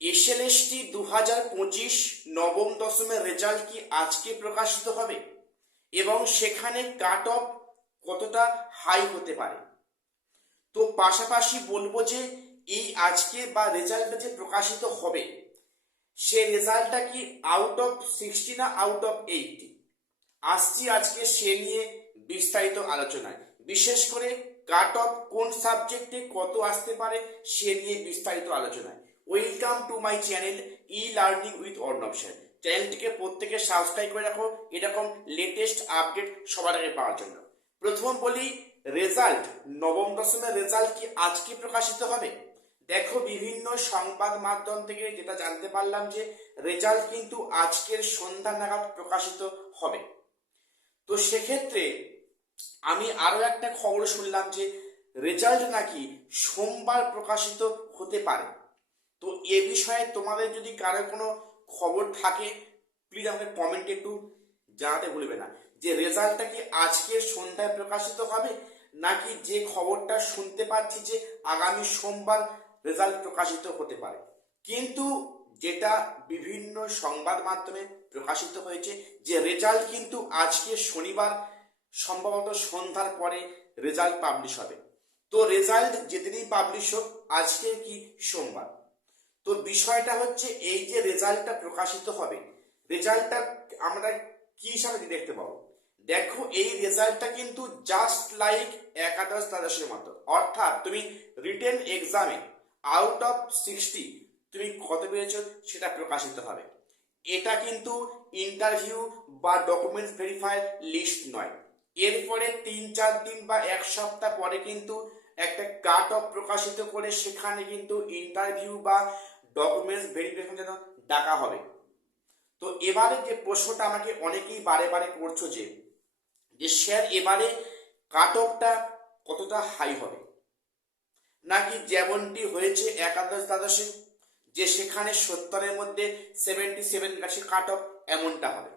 SLST দু হাজার পঁচিশ নবম দশমের রেজাল্ট কি আজকে প্রকাশিত হবে? এবং সেখানে কাট অফ কতটা হাই হতে পারে? তো পাশাপাশি বলব যে, এই আজকে বা রেজাল্টটা যে প্রকাশিত হবে, সে রেজাল্টটা কি আউট অফ সিক্সটি না আউট অফ এইটটি আসছি আজকে সে নিয়ে বিস্তারিত আলোচনায়। বিশেষ করে কাট অফ কোন সাবজেক্টে কত আসতে পারে সে নিয়ে বিস্তারিত আলোচনায়। Welcome to my channel E learning with Arnab sir চ্যানেলটিকে প্রত্যেকে সাবস্ক্রাইব করে রাখো। এরকম লেটেস্ট আপডেট সবার আগে পাওয়ার জন্য। প্রথম বলি রেজাল্ট নবম দশমের রেজাল্ট কি আজকে প্রকাশিত হবে? দেখো, বিভিন্ন সংবাদ মাধ্যম থেকে যেটা জানতে পারলাম যে রেজাল্ট কিন্তু আজকের সন্ধ্যা নাগাদ প্রকাশিত হবে। তো সেক্ষেত্রে আমি আরও একটা খবর শুনলাম যে রেজাল্ট নাকি সোমবার প্রকাশিত হতে পারে। তো এ বিষয়ে তোমাদের যদি কারও কোনো খবর থাকে প্লিজ আমাকে কমেন্টে একটু জানাতে ভুলবে না। যে রেজাল্টটা কি আজকে সন্ধ্যায় প্রকাশিত হবে, নাকি যে খবরটা শুনতে পাচ্ছি যে আগামী সোমবার রেজাল্ট প্রকাশিত হতে পারে। কিন্তু যেটা বিভিন্ন সংবাদ মাধ্যমে প্রকাশিত হয়েছে, যে রেজাল্ট কিন্তু আজকে শনিবার, সম্ভবত সন্ধ্যার পরে রেজাল্ট পাবলিশ হবে। তো রেজাল্ট যেদিনই পাবলিশ হোক, আজকে কি সোমবার? তো বিষয়টা হচ্ছে এই যে রেজাল্টটা প্রকাশিত হবে, রেজাল্টটা আমরা কি হিসাবে দেখতে পাবো? দেখো, এই রেজাল্টটা কিন্তু জাস্ট লাইক একাদশ দ্বাদশের মতো। অর্থাৎ তুমি রিটেন এক্সামে আউট অফ সিক্সটি তুমি কত পেয়েছ সেটা প্রকাশিত হবে। এটা কিন্তু ইন্টারভিউ বা ডকুমেন্টস ভেরিফাই লিস্ট নয়। এরপরে তিন চার দিন বা এক সপ্তাহ পরে কিন্তু একটা কাট অফ প্রকাশিত করে সেখানে কিন্তু ইন্টারভিউ বা ডকুমেন্টস ভেরিফিকেশন যেন ডাকা হবে। তো এবারে যে প্রশ্নটা আমাকে অনেকেই বারে বারে করছ যে যে স্যার এবারে কাট অফটা কতটা হাই হবে? নাকি যেমনটি হয়েছে একাদশ দ্বাদশে, যে সেখানে সত্তরের মধ্যে সেভেন্টি সেভেন কাছে কাট অফ এমনটা হবে।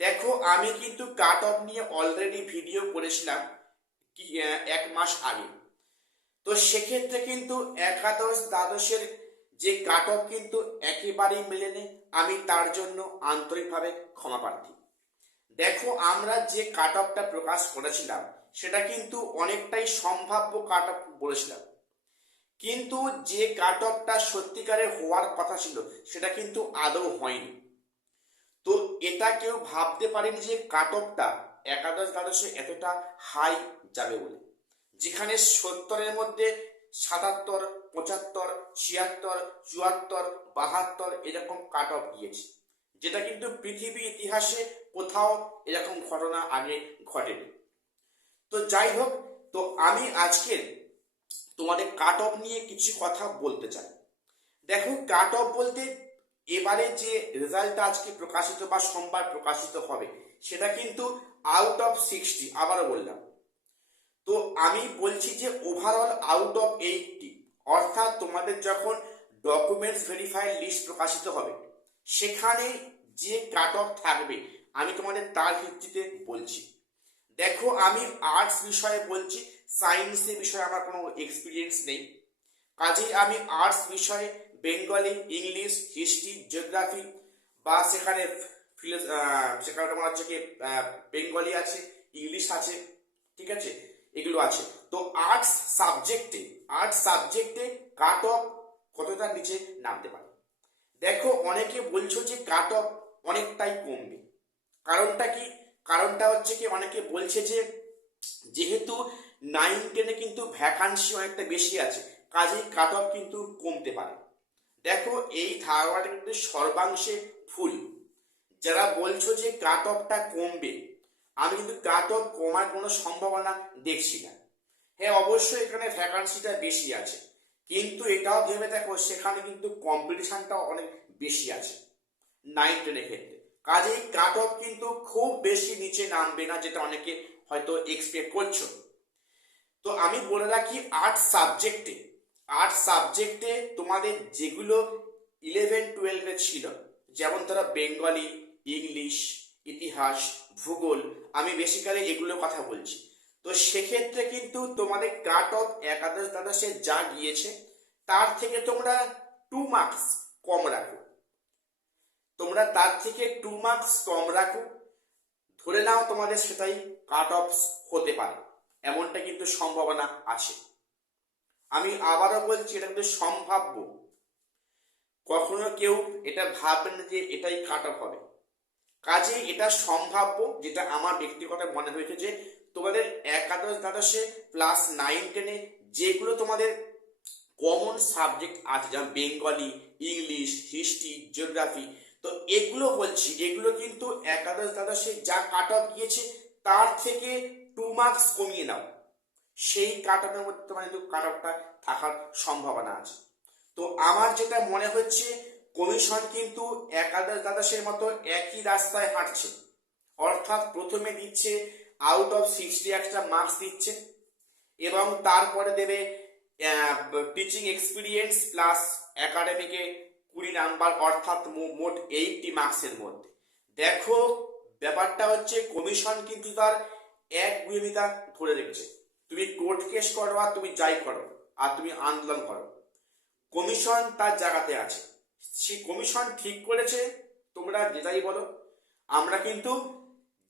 দেখো, আমি কিন্তু কাট অফ নিয়ে অলরেডি ভিডিও করেছিলাম এক মাস আগে। তো সেক্ষেত্রে কিন্তু একাদশ দ্বাদশের যে কাট অফ কিন্তু একেবারেই মেলেনি, আমি তার জন্য আন্তরিকভাবে ক্ষমা প্রার্থী। দেখো, আমরা যে কাট অফটা প্রকাশ করেছিলাম, সেটা কিন্তু অনেকটাই সম্ভাব্য কাট অফ বলেছিলাম। কিন্তু যে কাট অফটা সত্যিকারের হওয়ার কথা ছিল, সেটা কিন্তু আদৌ হয়নি। তো এটা কেউ ভাবতে পারেনি যে কাট অফটা একাদশ দ্বাদশে এতটা হাই যাবে বলে। যেখানে সত্তরের মধ্যে সাতাত্তর পঁচাত্তর, ছিয়াত্তর, চুয়াত্তর, বাহাত্তর এরকম কাট অফ গিয়েছে যেটা কিন্তু পৃথিবী ইতিহাসে কোথাও এরকম ঘটনা আগে ঘটেনি। তো যাই হোক, তো আমি আজকের তোমাদের কাট অফ নিয়ে কিছু কথা বলতে চাই। দেখো কাট অফ বলতে এবারে যে রেজাল্টটা আজকে প্রকাশিত বা সোমবার প্রকাশিত হবে, সেটা কিন্তু আউট অফ সিক্সটি আবারও বললাম। তো আমি বলছি যে ওভারঅল আউট অফ এইটটি অর্থাৎ তোমাদের যখন ডকুমেন্টস ভেরিফাই লিস্ট প্রকাশিত হবে, সেখানে যে কাট অফ থাকবে, আমি তোমাদের তার ভিত্তিতে বলছি। দেখো, আমি আর্টস বিষয়ে বলছি সায়েন্সের বিষয়ে আমার কোনো এক্সপিরিয়েন্স নেই। কাজেই আমি আর্টস বিষয়ে বেঙ্গলি ইংলিশ হিস্ট্রি জিওগ্রাফি বা সেখানে সেখানে তোমার হচ্ছে কি বেঙ্গলি আছে ইংলিশ আছে, ঠিক আছে? এগুলো আছে। তো আর্টস সাবজেক্টে আর্টস সাবজেক্টে কাট অফ কতটা নিচে নামতে পারে? দেখো, অনেকে বলছো যে কাট অফ অনেকটাই কমবে। কারণটা কি? কারণটা হচ্ছে কি, অনেকে বলছে যে যেহেতু নাইন টেনে কিন্তু ভ্যাকান্সি অনেকটা বেশি আছে, কাজেই কাট অফ কিন্তু কমতে পারে। দেখো, এই ধারণাটা কিন্তু সর্বাংশে ভুল। যারা বলছো যে কাট অফটা কমবে আমি কিন্তু অফ কমার কোনো সম্ভাবনা দেখছি না। হ্যাঁ অবশ্যই এখানে ভ্যাকান্সিটা বেশি আছে। কিন্তু এটাও ভেবে দেখো, সেখানে কিন্তু কম্পিটিশনটাও অনেক বেশি আছে নাইন টেনের ক্ষেত্রে। কাজেই কাট অফ কিন্তু খুব বেশি নিচে নামবে না, যেটা অনেকে হয়তো এক্সপেক্ট করছ। তো আমি বলে রাখি আর্ট সাবজেক্টে আর্ট সাবজেক্টে তোমাদের যেগুলো ইলেভেন টুয়েলভে ছিল, যেমন ধরো বেঙ্গলি ইংলিশ ইতিহাস, ভূগোল, আমি বেসিক্যালি এগুলোর কথা বলছি। তো সেক্ষেত্রে কিন্তু তোমাদের কাট অফ একাদশ দ্বাদশে যা গিয়েছে, তার থেকে তোমরা টু মার্কস কম রাখো। তোমরা তার থেকে টু মার্কস কম রাখো। ধরে নাও তোমাদের সেটাই কাট অফ হতে পারে, এমনটা কিন্তু সম্ভাবনা আছে। আমি আবারও বলছি, এটা কিন্তু সম্ভাব্য। কখনো কেউ এটা ভাববেন না যে এটাই কাট অফ হবে। কাজে এটা সম্ভাব্য, যেটা আমার ব্যক্তিগত মনে হয়েছে যে তোমাদের একাদশ দ্বাদশে প্লাস নাইন টেনে যেগুলো তোমাদের কমন সাবজেক্ট আছে, যেমন বেঙ্গলি ইংলিশ হিস্ট্রি জিওগ্রাফি তো এগুলো বলছি, এগুলো কিন্তু একাদশ দ্বাদশে যা কাট অফ গিয়েছে তার থেকে টু মার্কস কমিয়ে নাও। সেই কাট অফের মধ্যে তোমার কিন্তু কাট অফটা থাকার সম্ভাবনা আছে। তো আমার যেটা মনে হচ্ছে কমিশন কিন্তু একাদশ দ্বাদশের মতো একই রাস্তায় হাঁটছে। অর্থাৎ প্রথমে দিচ্ছে আউট অফ সিক্সটি একটা মার্কস দিচ্ছে এবং তারপরে দেবে টিচিং এক্সপিরিয়েন্স প্লাস একাডেমিকে কুড়ি নাম্বার, অর্থাৎ মোট এইটটি মার্কসের মধ্যে। দেখো, ব্যাপারটা হচ্ছে কমিশন কিন্তু তার এক বিরোধিতা ধরে রেখেছে। তুমি কোর্ট কেস করো আর তুমি যাই করো, আর তুমি আন্দোলন করো। কমিশন তার জায়গাতে আছে। সেই কমিশন ঠিক করেছে, তোমরা যেটাই বলো। আমরা কিন্তু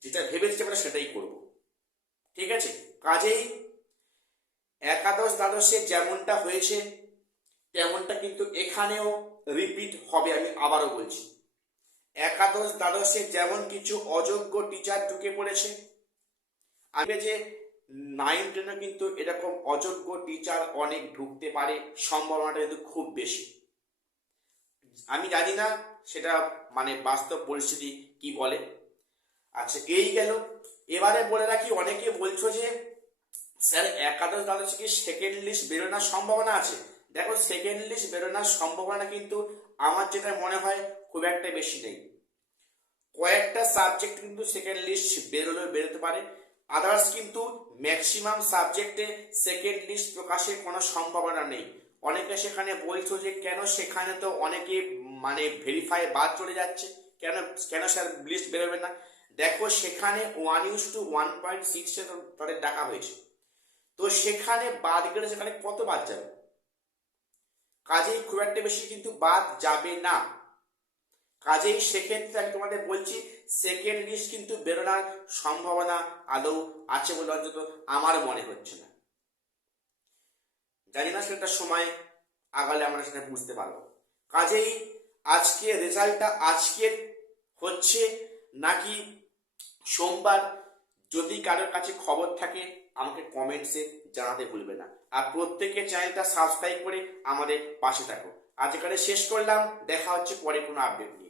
যেটা ভেবেছি আমরা সেটাই করব। ঠিক আছে? কাজেই একাদশ দ্বাদশে যেমনটা হয়েছে, তেমনটা কিন্তু এখানেও রিপিট হবে, আমি আবারও বলছি। একাদশ দ্বাদশে যেমন কিছু অযোগ্য টিচার ঢুকে পড়েছে, আমি যে নাইন টেনে কিন্তু এরকম অযোগ্য টিচার অনেক ঢুকতে পারে, সম্ভাবনাটা কিন্তু খুব বেশি। আমি জানি না সেটা মানে বাস্তব পরিস্থিতি কি বলে। আচ্ছা এই গেল। এবারে বলে রাখি, অনেকে বলছো যে, স্যার, একাদশ দ্বাদশ কি সেকেন্ড লিস্ট বেরোনোর সম্ভাবনা আছে। দেখো সেকেন্ড লিস্ট বেরোনোর সম্ভাবনা কিন্তু আমার যেটা মনে হয় খুব একটা বেশি নেই। কয়েকটা সাবজেক্ট কিন্তু সেকেন্ড লিস্ট বেরোলে, বেরোতে পারে। আদার্স কিন্তু ম্যাক্সিমাম সাবজেক্টে সেকেন্ড লিস্ট প্রকাশের কোনো সম্ভাবনা নেই। অনেকে সেখানে বলছো যে কেন সেখানে তো অনেকে মানে ভেরিফাই বাদ চলে যাচ্ছে। কেন কেন স্যার লিস্ট বেরোবে না? দেখো, সেখানে one use two one point সিক্সে তাদের ডাকা হয়েছে। তো সেখানে বাদ গেলে সেখানে কত বাদ যাবে? কাজেই খুব একটা বেশি কিন্তু বাদ যাবে না। কাজেই সেক্ষেত্রে আমি তোমাদের বলছি সেকেন্ড লিস্ট কিন্তু বেরোনোর সম্ভাবনা আদৌ আছে বলে অন্তত আমার মনে হচ্ছে না। জানি না সেটা সময় আগালে আমরা সেটা বুঝতে পারব। কাজেই আজকে রেজাল্টটা আজকের হচ্ছে নাকি সোমবার? যদি কারোর কাছে খবর থাকে, আমাকে কমেন্টসে জানাতে ভুলবে না। আর প্রত্যেকে চ্যানেলটা সাবস্ক্রাইব করে আমাদের পাশে থাকো। আজ এখানে শেষ করলাম। দেখা হচ্ছে পরে কোনো আপডেট নিয়ে।